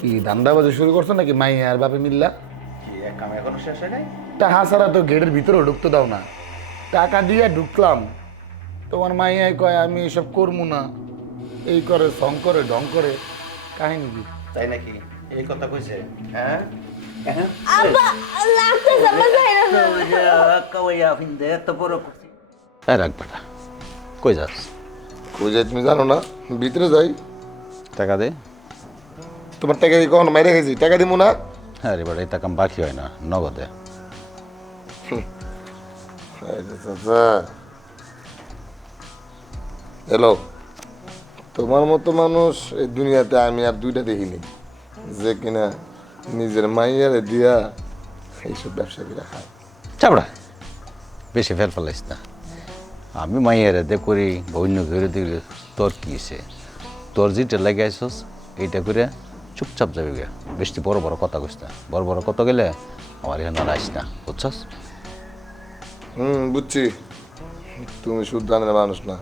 কি ধান্দা বাজে শুরু করছ নাকি? মাই আর বাপে মিল্লা? কি এক কাম এখনও শেষ হয় নাই? টাকা ছাড়া তো গেটের ভিতরেও ঢুকতে দাও না। টাকা দিয়ে ঢুকলাম। তোমার মাইয়াই কয় আমি এসব করব না। এই করে সং করে ঢং করে কাহিনী কি তাই নাকি? এই কথা কইছে? হ্যাঁ? রাখ বেটা কই যাস? কই যাই তুমি জানো না ভিতরে যাই। টাকা দে। তোমার টাকা দিয়ে কখনো মাইরে গেছি টাকা দিব না? হ্যাঁ রে বেটা এটা কাম বাকি হয় না নগদে। হ্যালো তোমার মতো মানুষ এই দুনিয়াতে আমি আর দুইটা দেখিনি যে কিনা নিজের মাইয়ারে দিয়া এইসব ব্যবসা করে খায়। চাপড়া বেশি ফেল ফেলাইস না। আমি মাইয়ারে দে করি অন্য ঘরে দিলে তোর কি তোর যেটা লাগে আইসস এইটা করে চুপচাপ যাবে গে বেশি বড় বড় কথা কইস না। বড় বড় কথা গেলে আমার এখানে আর আইস না। বুঝছস? হুম বুঝছি। তুমি শুদ্ধ মানুষ না।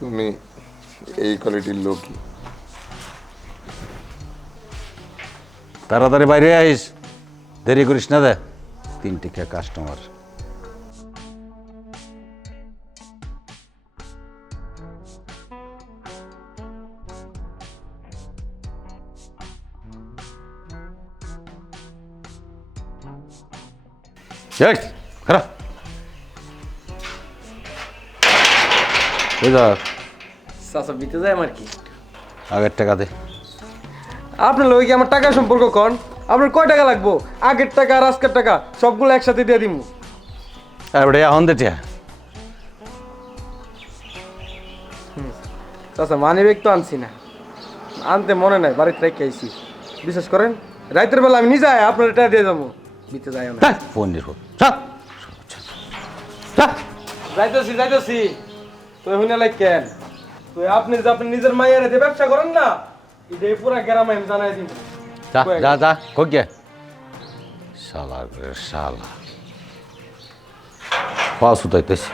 তুমি এই কোয়ালিটির লোকই। তাড়াতাড়ি বাইরে আইস। দেরি করিস না দে। তিন টিকা কাস্টমার খারাপ বুঝা চাচা বিতে যায় আমার কি আগের টাকা দে। আপনার লোক কি আমার টাকা সম্পর্ক কন? আপনার কয় টাকা লাগবো? আগের টাকা আর আজকের টাকা সবগুলো একসাথে দিয়ে দিমু। এবারে এখন দে টিয়া চাচা মানি ব্যাগ তো আনছি না। আনতে মনে নাই বাড়িতে রেখে আইছি। বিশ্বাস করেন? রাতের বেলা আমি নিজে আয় আপনার টাকা দিয়ে যাব। বিতে যায় না। ফোন চল যাইতেছি যাইতেছি। তুই হুইনা লাগ কেন? তুই আপনি যে আপনি নিজের মায়ের যে ব্যবসা করেন না এটাই পুরা গ্রামে আমি জানাই দিব। যা যা যা গে শালা রে শালা। পাও সুতাইতেছি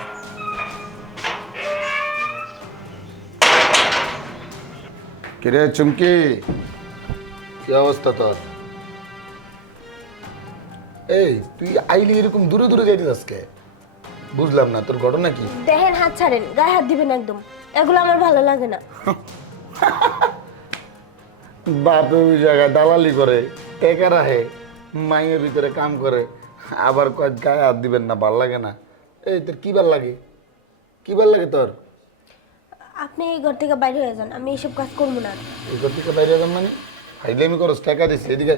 কিরে চুমকি? কি অবস্থা তোর? এই তুই আইলি এরকম দূরে দূরে যাইতে আজকে? বুঝলাম না তোর ঘটনা কি? দেখেন হাত ছাড়েন গায়ে হাত দিবেন একদম। এগুলো আমার ভালো লাগে না। বাপে ওই জায়গায় দালালি করে টেকা রাখে মাইয়ের ভিতরে কাম করে আবার কয় গায়ে হাত দিবেন না ভালো লাগে না। এই তোর কি ভালো লাগে? কি ভালো লাগে তোর? আপনি এই ঘর থেকে বাইরে হয়ে যান আমি এইসব কাজ করব না। এই ঘর থেকে বাইরে যাবেন মানে? হাইলেমি করস টাকা দিস এদিকে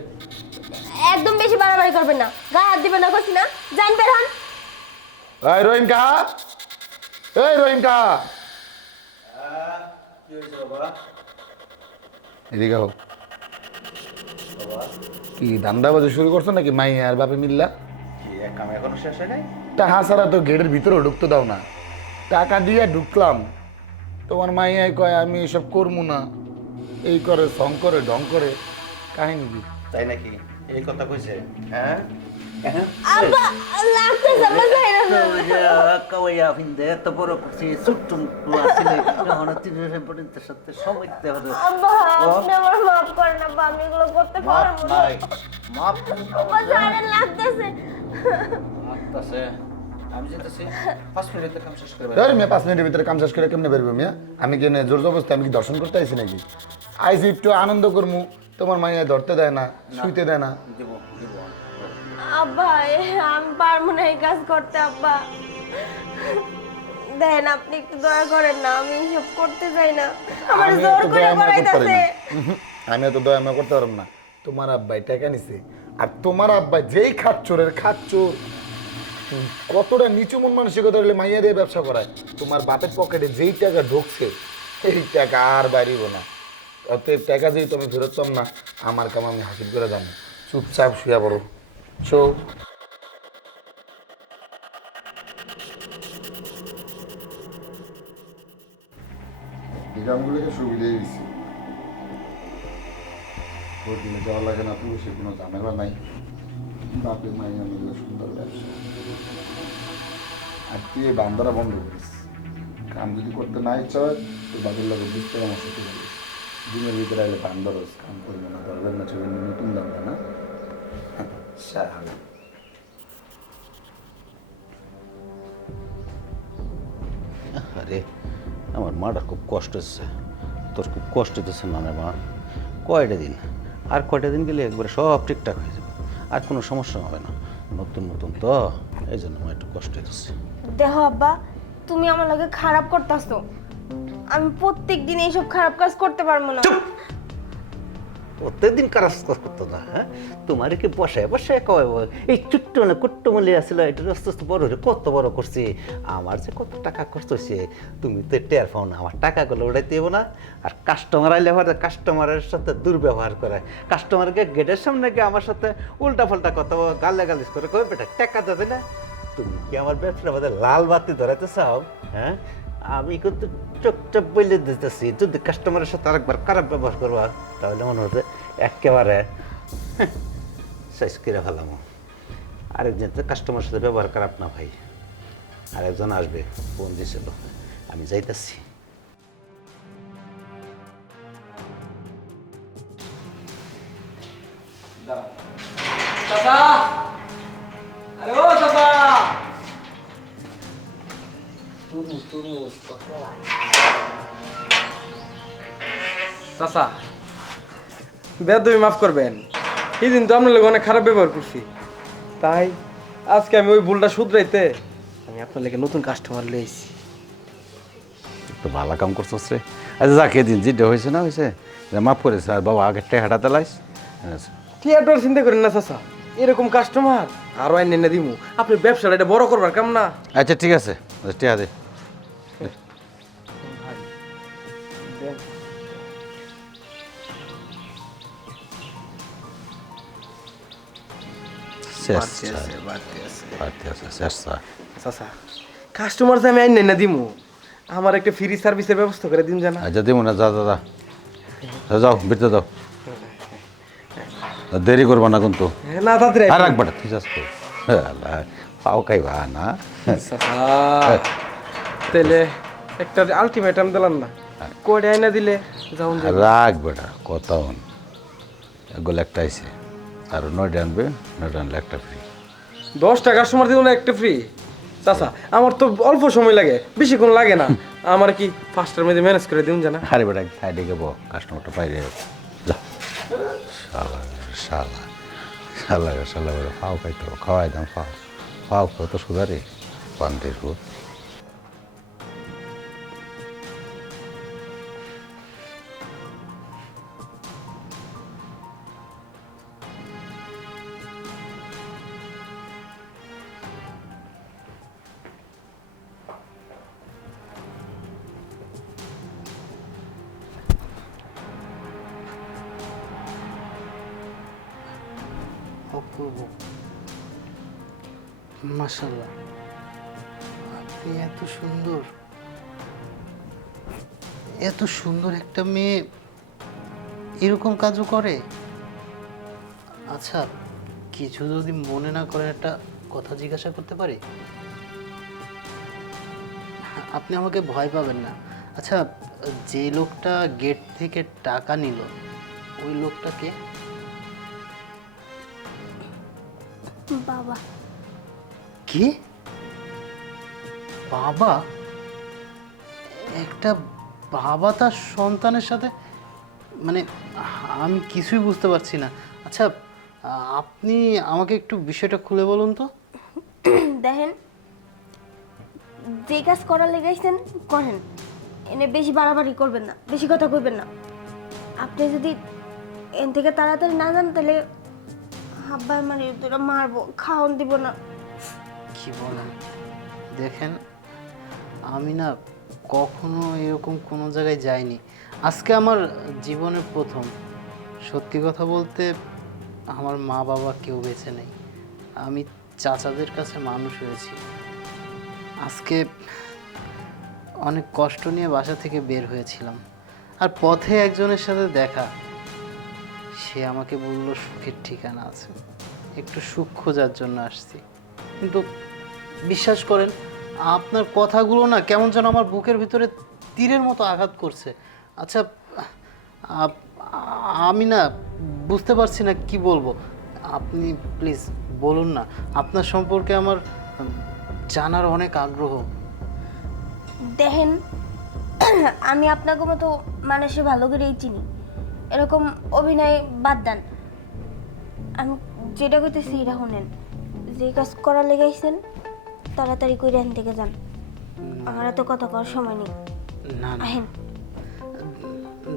একদম বেশি বাড়াবাড়ি করবেন না। গায়ে হাত দিবেন না করছি না। জান বের হন। এই রহিম কাহা? এই রহিম কাহা? এদিকে হোক কি ধান্দা বাজে শুরু করছ নাকি? মাই আর বাপে মিল্লা? কি এক কাম এখনও শেষ হয় নাই? টাকা ছাড়া তো গেটের ভিতরেও ঢুকতে দাও না। টাকা দিয়ে ঢুকলাম। তোমার মাইয়াই কয় আমি এসব করব না। এই করে সং করে ঢং করে। কাহিনী কি? তাই নাকি? এই কথা কইছে। হ্যাঁ? আব্বা লাগতেছে বাজাই না কাওয়াইয়া ফিন্দে এত বড় করছি ছোট্ট আসলে এখন তিনের পর্যন্ত সাথে সময় দিতে হবে। আব্বা আপনি আমার মাফ করেন আব্বা আমি এগুলো করতে পারব না। মাপ আব্বা ছাড়েন লাগতেছে। আছে আমি যেতেছি। পাঁচ মিনিটের কাম শেষ করে ধর মেয়ে পাঁচ মিনিটের ভিতরে কাম শেষ করে কেমনে বেরবো মিয়া? আমি কেন জোর জবস্থায় আমি কি দর্শন করতে আইছি নাকি? আইসি একটু আনন্দ করমু। তোমার মাইয়া ধরতে দেয় না শুইতে দেয় না। দেবো দেবো। আব্বা আমি পারব না এই কাজ করতে আব্বা। দেন আপনি একটু দয়া করেন না আমি এসব করতে চাই না। আমার জোর করে করতে করাইতাছে। আমি এত দয়া মায়া করতে পারব না। তোমার আব্বাই টাকা নিছে আর তোমার আব্বাই যেই খাচ্চোরের খাচ্চোর কতটা নিচু মন মানসিকতা হলে মাইয়া দিয়ে ব্যবসা করায়। তোমার বাপের পকেটে যেই টাকা ঢুকছে এই টাকা আর বাড়িব না। অতএব টাকা যেহেতু আমি ফেরত পাম না, আমার কাম আমি হাসিল করে জানি। চুপচাপ শুয়া পড়ো। শো। গ্রামগুলোকে সুবিধা দিচ্ছি দিনে যাওয়া লাগে না তো, সে কোনো ঝামেলা নাই। বাপের মাইয়া মিলে সুন্দর ব্যবসা। আর তুই বান্দারা বন্ধ করিস। কাম যদি করতে না ইচ্ছা হয়, তো বাপের বুঝতে পরামর্শ করে দিনের ভিতরে আইলে বান্দরস কাম করব না ধরবেন না ছবি নতুন দামটা না স্বাভাবিক আরে আমার মাটা খুব কষ্ট হচ্ছে তোর খুব কষ্ট হচ্ছে না রে মা কয়টা দিন আর কয়টা দিন গেলে একবারে সব ঠিকঠাক হয়ে যাবে আর কোনো সমস্যা হবে না নতুন নতুন তো এই জন্য আমার একটু কষ্ট হচ্ছে দেহ আব্বা তুমি আমার লগে খারাপ করতেছো আমি প্রত্যেক দিন এইসব খারাপ কাজ করতে পারব না। প্রত্যেকদিন কাজ করতো না হ্যাঁ? তোমার কি বসায় বসায় কয় এই ছোট্ট না কুট্ট মলি আসলে এটা আস্তে আস্তে বড় হয়ে কত বড় করছি? আমার যে কত টাকা খরচ হয়েছে তুমি তো টের পাও না, আমার টাকাগুলো উড়াইতে দেবো না। আর কাস্টমার আইলে আবার কাস্টমারের সাথে দুর্ব্যবহার করে কাস্টমারকে গেটের সামনে গিয়ে আমার সাথে উল্টা পাল্টা কথা গালে গালিজ করে কই বেটা, টাকা দেবে না? তুমি কি আমার ব্যবসার মধ্যে লাল বাতি ধরাতে চাও হ্যাঁ? আমি কিন্তু চুপচাপ বলে দিতেছি। যদি কাস্টমারের সাথে আরেকবার খারাপ ব্যবহার করবা তাহলে মনে হচ্ছে একেবারে হ্যাঁ, শেষ করে ফেলাম। আরেকজন তো কাস্টমারের সাথে ব্যবহার খারাপ না ভাই। আরেকজন আসবে ফোন দিয়েছিল আমি যাইতেছি। চাচা! আরে ও চাচা! চাচা বেদ তুমি মাফ করবেন। এই দিন তো আপনার লোক অনেক খারাপ ব্যবহার করছি। তাই আজকে আমি ওই ভুলটা শুধরাইতে আমি আপনার লেগে নতুন কাস্টমার লইছি একটু ভালো কাম করছোস রে। আচ্ছা যাক এদিন যেটা হয়েছে না হয়েছে মাফ করেছে আর বাবা আগে টেহাটা তেলাইস। থিয়েটার চিন্তা করেন না চাচা। এরকম কাস্টমার আরও আইন না দিমু। আপনি ব্যবসাটা এটা বড় করবার কাম না। আচ্ছা ঠিক আছে। টেহা দে কাস্টমার যে আমি আইন না দিমু। আমার একটা ফ্রি সার্ভিসের ব্যবস্থা করে দিন জানা। আচ্ছা দিব না যা যা, যাও বেরতে দাও দেরি করবা না কিন্তু। হ্যাঁ, না তাড়াতাড়ি। আর রাখবা ঠিক আছে। পাও খাইবা না তাহলে একটা আলটিমেটাম দিলাম না। কোডে আইনা দিলে যাউন রাখ বেটা কথা হন। এগুলো একটা আইসে আর নয়টা আনবে নয়টা আনলে একটা ফ্রি দশ টাকার সময় না একটা ফ্রি চাচা আমার তো অল্প সময় লাগে বেশিক্ষণ লাগে না। আমার কি ফার্স্টের মধ্যে ম্যানেজ করে দিন জানা? আরে বেটা সাইডে গেবো কাস্টমারটা বাইরে যা। শালা শালা শালা শালা বেটা ফাও খাইতে খাওয়াই দাম ফাও Halkı da sudari bandezu. Okul bu. মাশাল্লাহ আপনি এত সুন্দর। এত সুন্দর একটা মেয়ে এরকম কাজও করে? আচ্ছা কিছু যদি মনে না করেন একটা কথা জিজ্ঞাসা করতে পারি? আপনি আমাকে ভয় পাবেন না। আচ্ছা যে লোকটা গেট থেকে টাকা নিল, ওই লোকটাকে বাবা। কি? বাবা? একটা বাবা তার সন্তানের সাথে? মানে আমি কিছুই বুঝতে পারছি না। আচ্ছা আপনি আমাকে একটু বিষয়টা খুলে বলুন তো। দেখেন, যে কাজ করার লেগেছেন করেন। এনে বেশি বাড়াবাড়ি করবেন না, বেশি কথা কইবেন না। আপনি যদি এন থেকে তাড়াতাড়ি না যান, তাহলে আব্বার মানে তোরা মারবো খাওয়ান দিব না। কি বলেন? দেখেন, আমি না কখনো এরকম কোনো জায়গায় যাইনি। আজকে আমার জীবনের প্রথম। সত্যি কথা বলতে, আমার মা বাবা কেউ বেঁচে নেই। আমি চাচাদের কাছে মানুষ হয়েছি। আজকে অনেক কষ্ট নিয়ে বাসা থেকে বের হয়েছিলাম। আর পথে একজনের সাথে দেখা, সে আমাকে বলল, সুখের ঠিকানা আছে। একটু সুখ খোঁজার জন্য আসছি। কিন্তু বিশ্বাস করেন, আপনার কথাগুলো না কেমন যেন আমার বুকের ভিতরে তীরের মতো আঘাত করছে। আচ্ছা আপ- আমি না বুঝতে পারছি না কি বলব। আপনি প্লিজ বলুন না, আপনার সম্পর্কে আমার জানার অনেক আগ্রহ। দেখেন, আমি আপনাকে মতো মানুষে ভালো করেই চিনি। এরকম অভিনয় বাদ দেন। আমি যেটা করতেছি এটা শুনেন। যে কাজ করার লেগাইছেন তাড়াতাড়ি করে এখান থেকে যান। আমার এত কথা করার সময় নেই। না না। আহেন।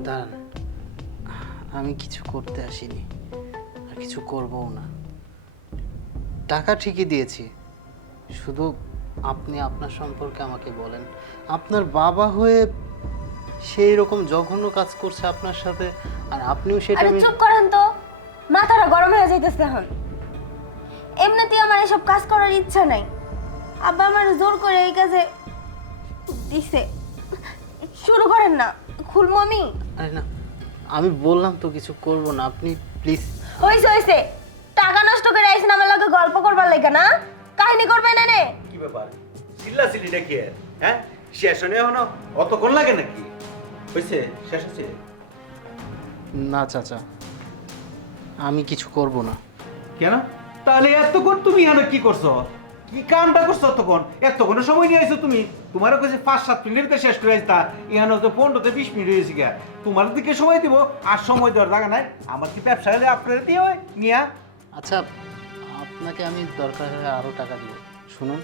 দাঁড়ান। আমি কিছু করতে আসিনি আর কিছু করবও না। টাকা ঠিকই দিয়েছি শুধু আপনি আপনার সম্পর্কে আমাকে বলেন। আপনার বাবা হয়ে সেই রকম জঘন্য কাজ করছে আপনার সাথে আর আপনিও সেটা আরে চুপ করেন তো। মাথাটা গরম হয়ে যাইতেছে এখন। এমনিতেই আমার এসব কাজ করার ইচ্ছা নাই। আব্বা আমার জোর করে এই কাজে দিছে। শুরু করেন না খুলমো আমি। আরে না আমি বললাম তো কিছু করব না আপনি প্লিজ। হইছে হইছে। টাকা নষ্ট করে আইছেন আমার লগে গল্প করবার লাগে না? কাহিনী করবেন এনে। কি ব্যাপার? চিল্লা চিল্লিটা কি হ্যাঁ? শেষ হনে এখনও? অতক্ষণ লাগে নাকি? হয়েছে শেষ হচ্ছে না চাচা। আমি কিছু করব না। কেন? তাহলে এতক্ষণ তুমি এখানে কি করছ? কি কামটা করছ এতক্ষণ এতক্ষণ সময় নিয়ে আইছো তুমি তোমারও কাছে পাঁচ সাত মিনিটের শেষ করে আসতা এখানে তো পনেরোতে বিশ মিনিট হয়েছে গা তোমার দিকে সময় দিব আর সময় দেওয়ার জায়গা নাই আমার কি ব্যবসা হলে আপনার দিয়ে হয় নিয়া আচ্ছা আপনাকে আমি দরকার হলে আরও টাকা দিব শুনুন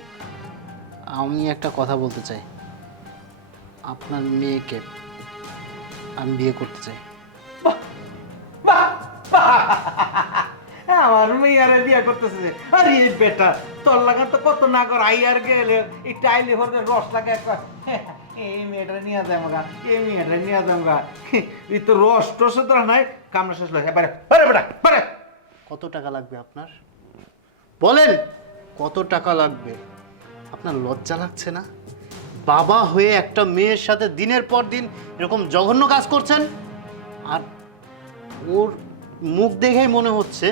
আমি একটা কথা বলতে চাই আপনার মেয়েকে আমি বিয়ে করতে চাই বাহ, বাহ, বাহ। আমার মেয়ারে বিয়ে করতেছে আরে এই বেটা, তোর লাগা তো কত না কর আইয়ার গেলে এই টাইলে হতে রস লাগে একটা এই মেয়েটা নিয়ে যায় মগা এই মেয়েটা নিয়ে যায় মগা এই তো রস টস তো নাই কামনা শেষ লাগে পারে পারে বেটা পারে কত টাকা লাগবে আপনার? বলেন, কত টাকা লাগবে? আপনার লজ্জা লাগছে না? বাবা হয়ে একটা মেয়ের সাথে দিনের পর দিন এরকম জঘন্য কাজ করছেন? আর ওর মুখ দেখেই মনে হচ্ছে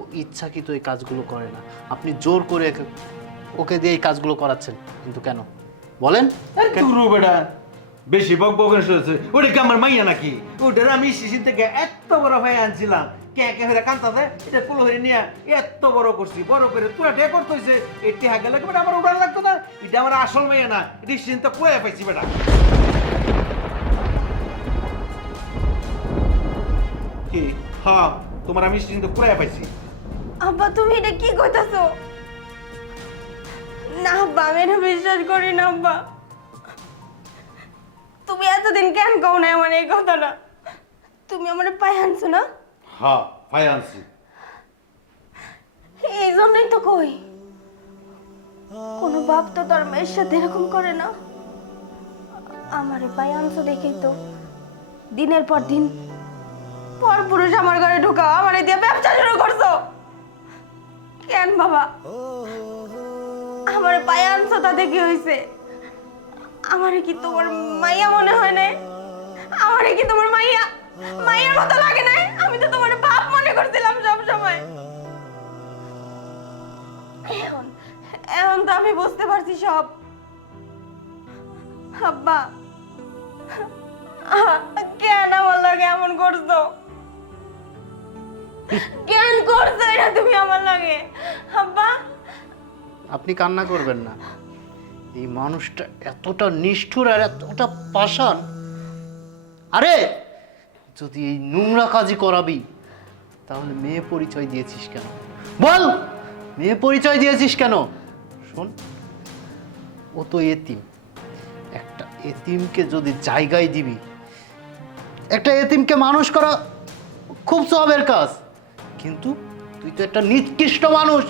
ও ইচ্ছাকৃত এই কাজগুলো করে না। আপনি জোর করে ওকে দিয়ে এই কাজগুলো করাচ্ছেন, কিন্তু কেন? বলেন। বেশি বক শুনেছে ওটা কি আমার মাইয়া নাকি? আমি শিশির থেকে এত বড় ভাই আনছিলাম। কে কে কান্তাছে এটা এত বড় করছি। বড় করে তোরা করতে টেহা গেলে বেটা আমার উড়ান লাগতো না? এটা আমার আসল মাইয়া না। এটা পাইছি বেটা। কি? হ্যাঁ তোমার আমি সিনটা কুয়ে পাইছি। আব্বা তুমি এটা কি কইতাছো? না আব্বা আমি এটা বিশ্বাস করি না আব্বা। তুমি এতদিন কেন কও না আমার এই কথাটা? তুমি আমার পায়ে আনছো না? হ্যাঁ ভাই আনছি। এই জন্যই তো কই। কোনো বাপ তো তার মেয়ের সাথে এরকম করে না। আমারে পায়ে আনছো দেখেই তো। দিনের পর দিন পর পুরুষ আমার ঘরে ঢুকাও আমার দিয়ে ব্যবসা শুরু করছ। কেন বাবা? আমার পায়ে আনছো তাতে কি হয়েছে আমারে কি তোমার মাইয়া মনে হয় না আমার কি তোমার মাইয়া? মাইয়ার মতো লাগে না আমি তো তোমার বাপ মনে করছিলাম সব সময় এখন এখন তো আমি বুঝতে পারছি সব। আব্বা কেন আমার লাগে এমন করছ? কেন করছ এটা তুমি আমার লাগে? আব্বা। আপনি কান্না করবেন না। এই মানুষটা এতটা নিষ্ঠুর আর এতটা পাষাণ। আরে, যদি এই নোংরা কাজই করাবি, তাহলে মেয়ে পরিচয় দিয়েছিস কেন? বল, মেয়ে পরিচয় দিয়েছিস কেন? শোন, ও তো এতিম। একটা এতিমকে যদি জায়গায় দিবি, একটা এতিমকে মানুষ করা খুব সবের কাজ। কিন্তু তুই তো একটা নিকৃষ্ট মানুষ।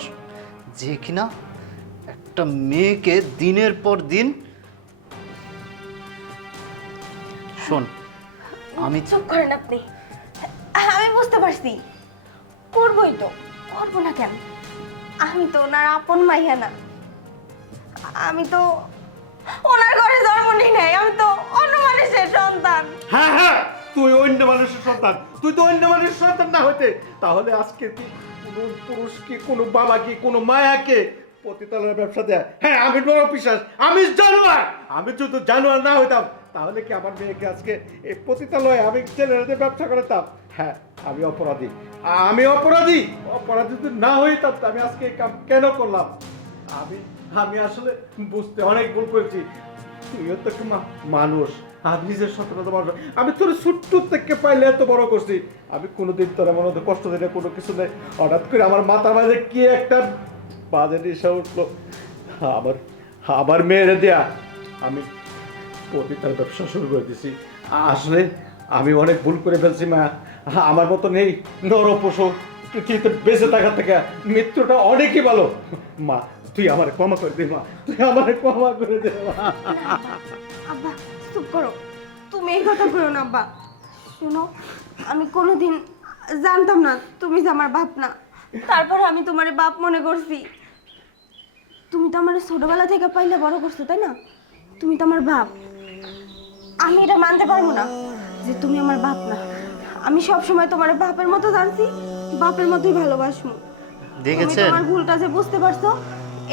যে কিনা একটা মেয়েকে দিনের পর দিন শোন আমি চুপ করেন আপনি। আমি বুঝতে পারছি। করবই তো। করব না কেন? আমি তো ওনার আপন মাইয়া না। আমি তো ওনার ঘরে জন্ম নিই নাই আমি তো অন্য মানুষের সন্তান। হ্যাঁ হ্যাঁ। তুই অন্য মানুষের সন্তান। তুই তো অন্য মানুষের সন্তান না হইতে। তাহলে আজকে তুই কোনো পুরুষকে, কোনো বাবাকে, কোনো মায়াকে পতিতালয়ের ব্যবসা দেয়। হ্যাঁ আমি বড় বিশ্বাস আমি জানোয়ার। আমি যদি জানোয়ার না হইতাম, তাহলে কি আমার মেয়েকে আজকে এই পতিতালয়ে আমি ছেলেদের ব্যবসা করতাম? হ্যাঁ আমি অপরাধী। আমি অপরাধী। অপরাধী যদি না হইতাম আমি আজকে এই কাম কেন করলাম? আমি আমি আসলে বুঝতে অনেক ভুল করেছি। তুইও তো একটা মানুষ। আর নিজের সতর্কতা মানুষ আমি তোর ছোট্ট থেকে পাইলে এত বড় করছি। আমি কোনোদিন তোর এমন মধ্যে কষ্ট দিলে, কোনো কিছু নেই। হঠাৎ করে আমার মাথার মাঝে কি একটা বাজে নেশা উঠল। আবার আবার মেয়েরে দেয়া। আমি পতিতার ব্যবসা শুরু করে দিছি। আসলে আমি অনেক ভুল করে ফেলছি, মা। আমার মতো নেই নর পশু পৃথিবীতে বেঁচে থাকা থেকে মৃত্যুটা অনেকই ভালো। মা তুই আমার ক্ষমা করে দে মা। তুই আমার ক্ষমা করে দে মা। আব্বা চুপ করো। তুমি এই কথা করো না আব্বা। শোনো আমি কোনোদিন জানতাম না তুমি যে আমার বাপ না। তারপর আমি তোমার বাপ মনে করছি। তুমি তো আমার ছোটবেলা থেকে পাইলে বড় করছ তাই না? তুমি তো আমার বাপ। আমি এটা মানতে পারব না যে তুমি আমার বাপ না। আমি সব সময় তোমার বাপের মতো জানছি বাপের মতোই ভালোবাসবো। দেখেছেন? তোমার ভুলটা যে বুঝতে পারছ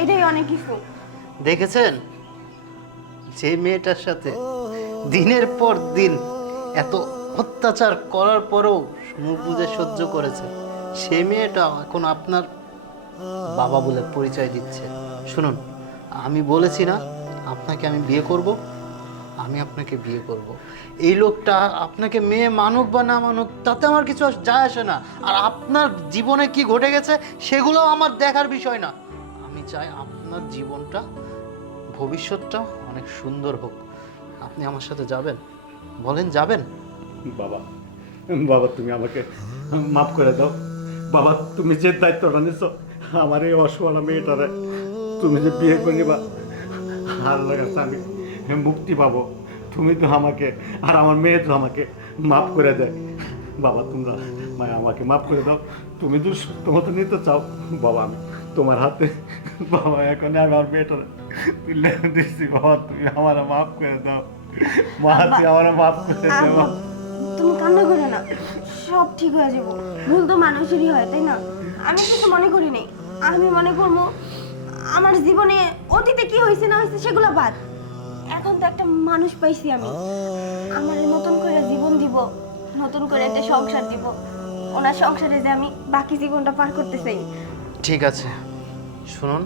এটাই অনেক কিছু। দেখেছেন? যে মেয়েটার সাথে দিনের পর দিন এত অত্যাচার করার পরেও মুখ সহ্য করেছে, সে মেয়েটা এখন আপনার বাবা বলে পরিচয় দিচ্ছে। শুনুন, আমি বলেছি না, আপনাকে আমি বিয়ে করব, আমি আপনাকে বিয়ে করব। এই লোকটা আপনাকে মেয়ে মানুক বা না মানুক, তাতে আমার কিছু যায় আসে না। আর আপনার জীবনে কি ঘটে গেছে সেগুলো আমার দেখার বিষয় না। চাই আপনার জীবনটা, ভবিষ্যৎটা অনেক সুন্দর হোক। আপনি আমার সাথে যাবেন? বলেন, যাবেন? বাবা বাবা, তুমি আমাকে মাফ করে দাও। বাবা, তুমি যে দায়িত্বটা নিছ, আমার এই অসহায় মেয়েটারে তুমি যে বিয়ে করে নিবা আল্লাহ কাছে আমি মুক্তি পাবো। তুমি তো আমাকে আর আমার মেয়ে তো আমাকে মাফ করে দেয়। বাবা, তোমরা মায়া আমাকে মাফ করে দাও। তুমি তো তোমার তো নিতে চাও, বাবা, আমি তোমার হাতে। বাবা এখন আমি আমার মেয়েটারে তুলে দিচ্ছি বাবা তুমি আমার মাফ করে দাও। মা তুই আমার মাফ করে দাও। তুমি কান্না করে না। সব ঠিক হয়ে যাব। ভুল তো মানুষেরই হয় তাই না? আমি কিন্তু মনে করি নাই। আমি মনে করব আমার জীবনে অতীতে কি হয়েছে না হয়েছে সেগুলো বাদ। এখন তো একটা মানুষ পাইছি আমি। আমার নতুন করে জীবন দিব নতুন করে একটা সংসার দিব। ওনার সংসারে যে আমি বাকি জীবনটা পার করতে চাই। ঠিক আছে। শুনুন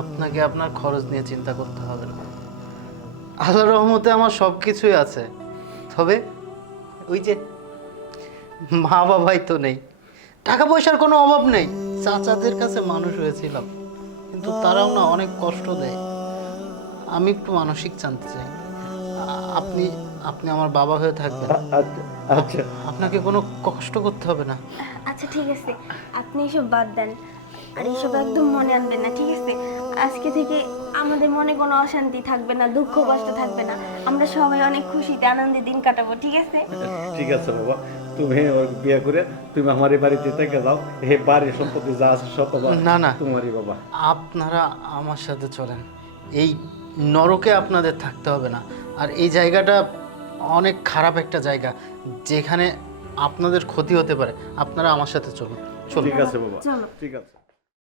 আপনাকে আপনার খরচ নিয়ে চিন্তা করতে হবে না। আল্লাহর রহমতে আমার সব কিছুই আছে। তবে ওই যে মা বাবাই তো নেই টাকা পয়সার কোনো অভাব নেই। চাচাদের কাছে মানুষ হয়েছিলাম কিন্তু তারাও না অনেক কষ্ট দেয়। আমি একটু মানসিক জানতে চাই। আপনি আপনি আমার বাবা হয়ে থাকবেন। আচ্ছা আচ্ছা। আপনাকে কোনো কষ্ট করতে হবে না। আচ্ছা ঠিক আছে। আপনি এসব বাদ দেন। আর এসব একদম মনে আনবেন না ঠিক আছে? আজকে থেকে আমাদের মনে কোনো অশান্তি থাকবে না দুঃখ কষ্ট থাকবে না। আমরা সবাই অনেক খুশিতে আনন্দে দিন কাটাবো ঠিক আছে? ঠিক আছে বাবা তুমি ওর বিয়ে করে তুমি আমার বাড়িতে থেকে যাও এই বাড়ির সম্পত্তি যা আছে শতবার না, না। তোমারই বাবা। আপনারা আমার সাথে চলেন এই নরকে আপনাদের থাকতে হবে না। আর এই জায়গাটা অনেক খারাপ একটা জায়গা যেখানে আপনাদের ক্ষতি হতে পারে আপনারা আমার সাথে চলুন চলুন। ঠিক আছে বাবা ঠিক আছে।